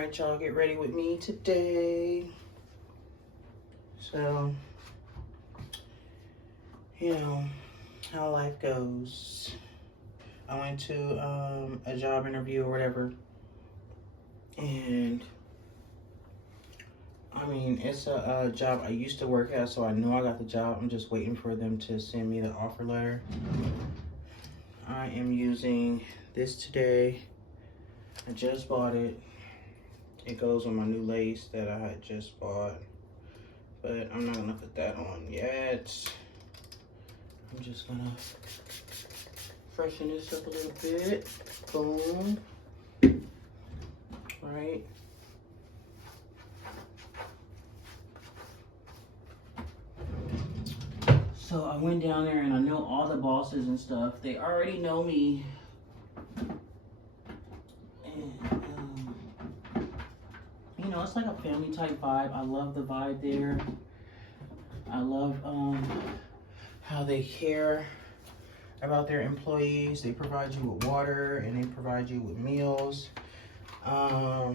Alright, y'all, get ready with me today. So, you know how life goes. I went to a job interview or whatever, and I mean, it's a job I used to work at, so I know I got the job. I'm just waiting for them to send me the offer letter. I am using this today. I just bought it. It goes with my new lace that I had just bought, but I'm not gonna put that on yet. I'm just gonna freshen this up a little bit. Boom. Right. So I went down there and I know all the bosses and stuff. They already know me. And, you know, it's like a family type vibe. I love the vibe there. I love how they care about their employees. They provide you with water and they provide you with meals. I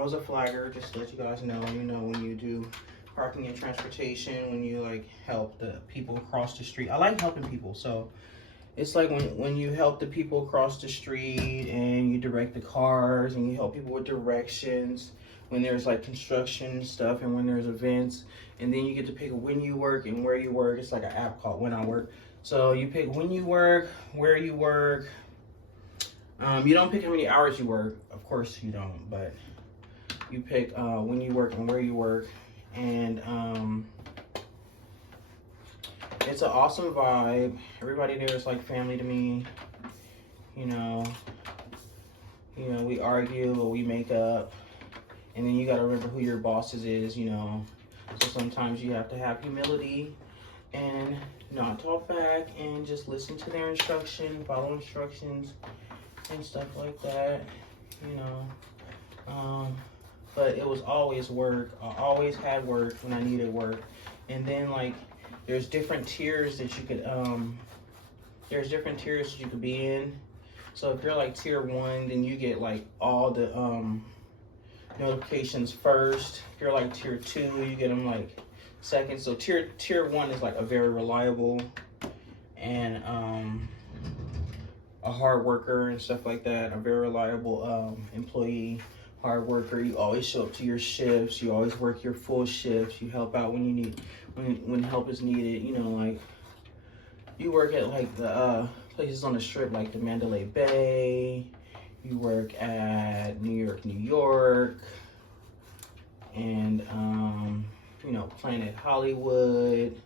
was a flagger, just to let you guys know. You know, when you do parking and transportation, when you like help the people across the street. I like helping people, so it's like when you help the people across the street and you direct the cars and you help people with directions when there's like construction stuff and when there's events, and then you get to pick when you work and where you work. It's like an app called When I Work. So you pick when you work, where you work. You don't pick how many hours you work, of course you don't, but you pick when you work and where you work. And it's an awesome vibe. Everybody there is like family to me. You know, we argue, but we make up. And then you gotta remember who your bosses is, you know. So sometimes you have to have humility and not talk back and just listen to their instruction, follow instructions and stuff like that, you know. But it was always work. I always had work when I needed work. And then like there's different tiers that you could be in. So if you're like tier 1, then you get like all the notifications first. If you're like tier 2, you get them like second. So tier 1 is like a very reliable and a hard worker and stuff like that. A very reliable employee. Hard worker. You always show up to your shifts. You always work your full shifts. You help out when you need, when help is needed. You know, like you work at like the places on the strip, like the Mandalay Bay. You work at New York, and you know, Planet Hollywood,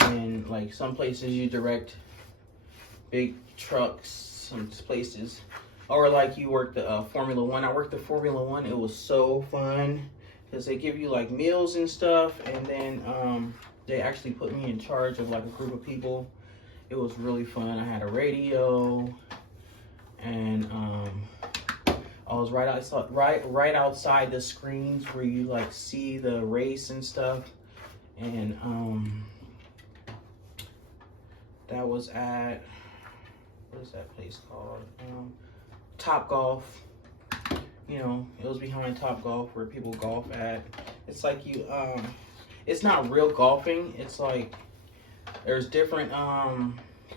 and like some places you direct big trucks. Some places. Or like you work the Formula 1. I worked the Formula 1. It was so fun because they give you like meals and stuff, and then they actually put me in charge of like a group of people. It was really fun. I had a radio, and I was right outside the screens where you like see the race and stuff, and that was at, what is that place called? Top Golf. You know, it was behind Top Golf where people golf at. It's like you it's not real golfing. It's like there's different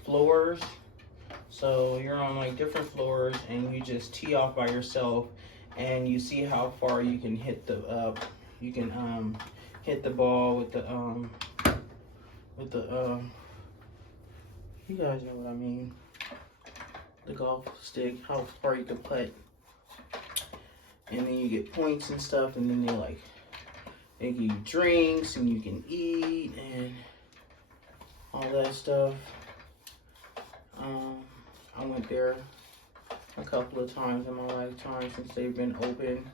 floors. So you're on like different floors and you just tee off by yourself and you see how far you can hit the hit the ball with the you guys know what I mean. The golf stick, how far you can putt, and then you get points and stuff, and then they give you drinks and you can eat and all that stuff. I went there a couple of times in my lifetime since they've been open,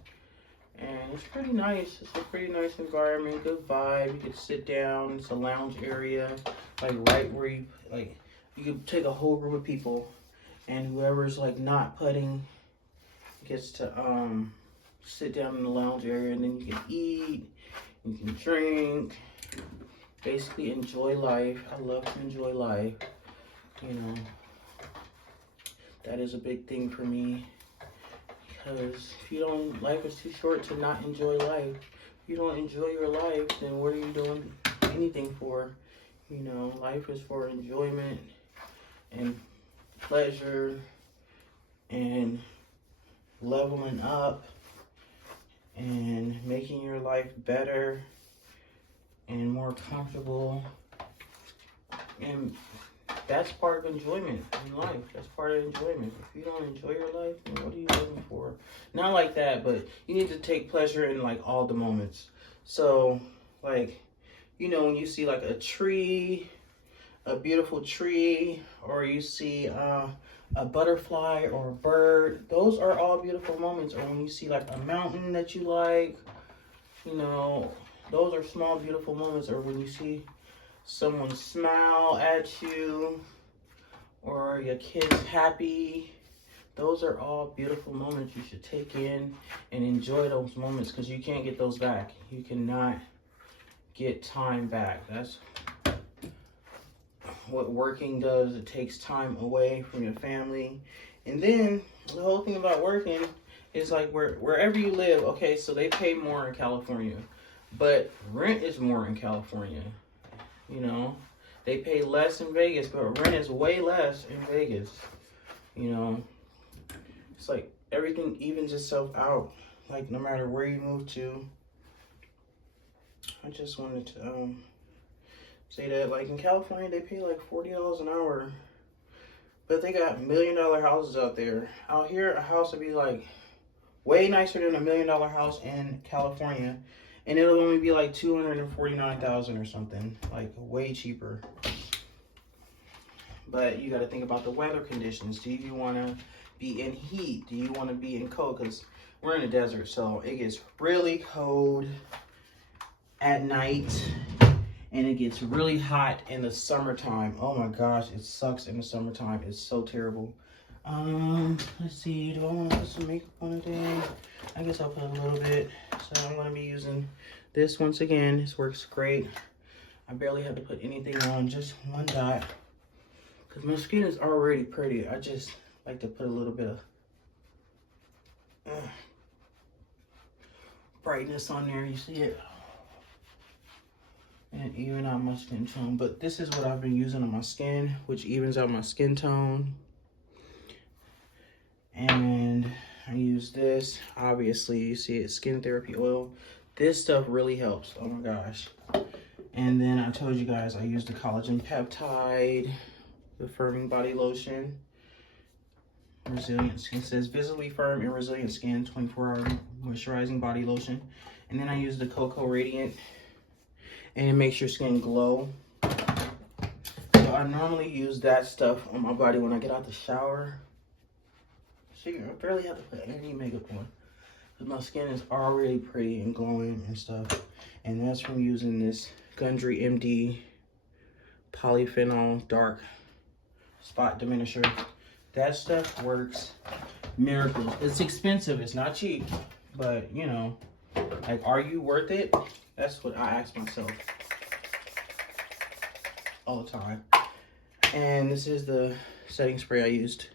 and it's pretty nice. It's a pretty nice environment, good vibe. You can sit down. It's a lounge area, like right where you could take a whole group of people. And whoever's like not putting gets to sit down in the lounge area, and then you can eat, you can drink, basically enjoy life. I love to enjoy life, you know. That is a big thing for me Because if you don't, life is too short to not enjoy life. If you don't enjoy your life, then what are you doing anything for? You know, life is for enjoyment and pleasure and leveling up and making your life better and more comfortable. And that's part of enjoyment in life. That's part of enjoyment. If you don't enjoy your life, then what are you living for? Not like that, but you need to take pleasure in like all the moments. So like, you know, when you see like a tree, a beautiful tree, or you see a butterfly or a bird, those are all beautiful moments. Or when you see like a mountain that you like, you know, those are small beautiful moments. Or when you see someone smile at you, or your kid's happy, those are all beautiful moments you should take in and enjoy those moments, because you can't get those back. You cannot get time back. That's what working does. It takes time away from your family. And then the whole thing about working is like wherever you live, okay, so they pay more in California, but rent is more in California. You know, they pay less in Vegas, but rent is way less in Vegas. You know, it's like everything evens itself out. Like no matter where you move to. I just wanted to say that like in California they pay like $40 an hour, but they got $1 million houses out there. Out here a house would be like way nicer than $1 million house in California. And it'll only be like $249,000 or something, like way cheaper. But you got to think about the weather conditions. Do you want to be in heat? Do you want to be in cold? Because we're in a desert, so it gets really cold at night, and it gets really hot in the summertime. Oh my gosh, it sucks in the summertime. It's so terrible. Let's see, do I want to put some makeup on today? I guess I'll put a little bit. So I'm going to be using this once again. This works great. I barely have to put anything on, just one dot. Because my skin is already pretty. I just like to put a little bit of brightness on there. You see it? And even out my skin tone. But this is what I've been using on my skin, which evens out my skin tone. And I use this, obviously, you see it, skin therapy oil. This stuff really helps, oh my gosh. And then I told you guys I use the collagen peptide, the firming body lotion. Resilient skin, it says visibly firm and resilient skin, 24-hour moisturizing body lotion. And then I use the Cocoa Radiant, and it makes your skin glow. So I normally use that stuff on my body when I get out the shower. I barely have to put any makeup on, because my skin is already pretty and glowing and stuff. And that's from using this Gundry MD polyphenol dark spot diminisher. That stuff works miracles. It's expensive, it's not cheap, but you know, like, are you worth it? That's what I ask myself all the time. And this is the setting spray I used.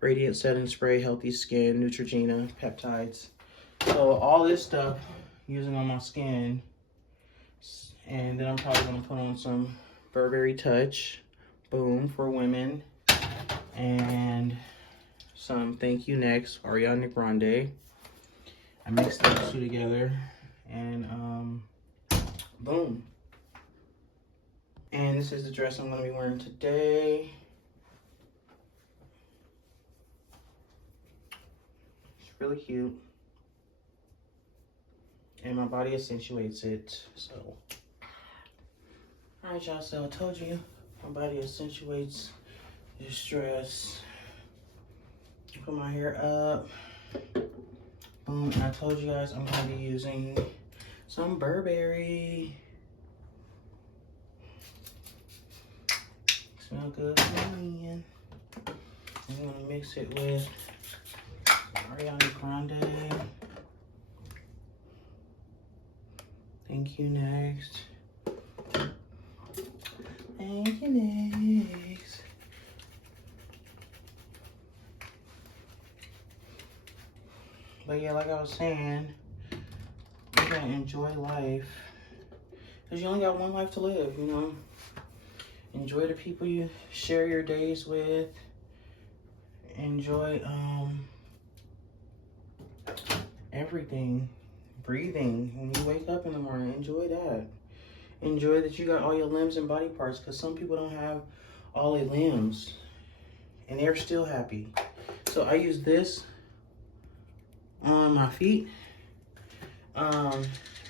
Radiant Setting Spray, Healthy Skin, Neutrogena, Peptides. So all this stuff using on my skin. And then I'm probably going to put on some Burberry Touch, boom, for women. And some Thank You Next, Ariana Grande. I mixed those two together. And boom. And this is the dress I'm going to be wearing today. Really cute, and my body accentuates it. So all right, y'all, so I told you my body accentuates this dress. Put my hair up, boom. I told you guys I'm gonna be using some Burberry. Smell good, man. I'm gonna mix it with Ariana Grande. Thank You Next. Thank You Next. yeah, like I was saying, you gotta enjoy life. Because you only got one life to live, you know? Enjoy the people you share your days with. Enjoy everything. Breathing. When you wake up in the morning, enjoy that. Enjoy that you got all your limbs and body parts, because some people don't have all their limbs and they're still happy. So I use this on my feet.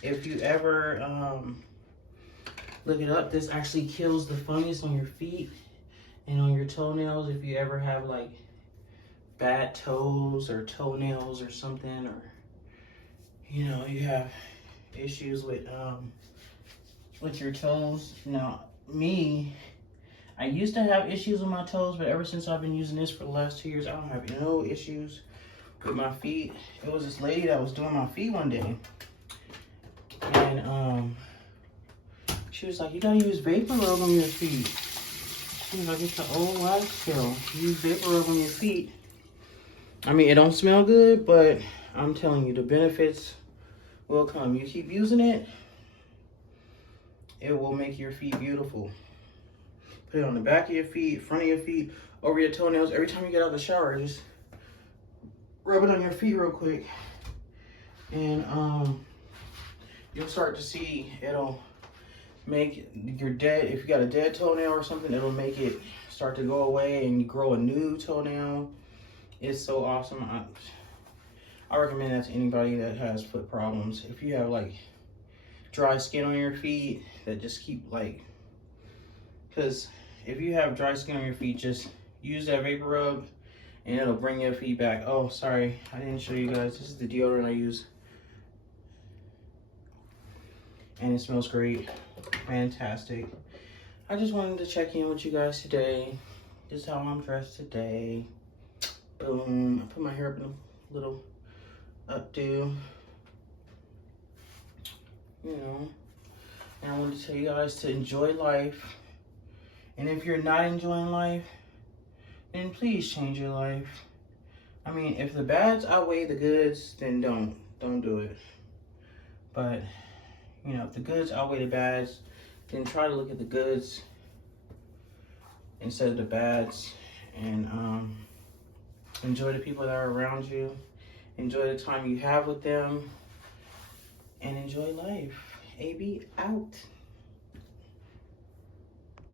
If you ever look it up, this actually kills the fungus on your feet and on your toenails. If you ever have like bad toes or toenails or something, or you know, you have issues with your toes. Now me, I used to have issues with my toes, but ever since I've been using this for the last 2 years, I don't have no issues with my feet. It was this lady that was doing my feet one day, and she was like, you gotta use vapor rub on your feet. She was like, it's the old wax kill. Use vapor rub on your feet. I mean, it don't smell good, but I'm telling you, the benefits will come. You keep using it, it will make your feet beautiful. Put it on the back of your feet, front of your feet, over your toenails. Every time you get out of the shower, just rub it on your feet real quick. And you'll start to see, it'll make your dead, if you got a dead toenail or something, it'll make it start to go away and you grow a new toenail. It's so awesome. I recommend that to anybody that has foot problems. If you have like dry skin on your feet that just keep like, because if you have dry skin on your feet, just use that vapor rub and it'll bring your feet back. Oh, sorry, I didn't show you guys. This is the deodorant I use. And it smells great. Fantastic. I just wanted to check in with you guys today. This is how I'm dressed today. Boom. I put my hair up in a little updo. You know. And I wanted to tell you guys to enjoy life. And if you're not enjoying life, then please change your life. I mean, if the bads outweigh the goods, then don't do it. But, you know, if the goods outweigh the bads, then try to look at the goods instead of the bads. And enjoy the people that are around you. Enjoy the time you have with them. And enjoy life. AB out.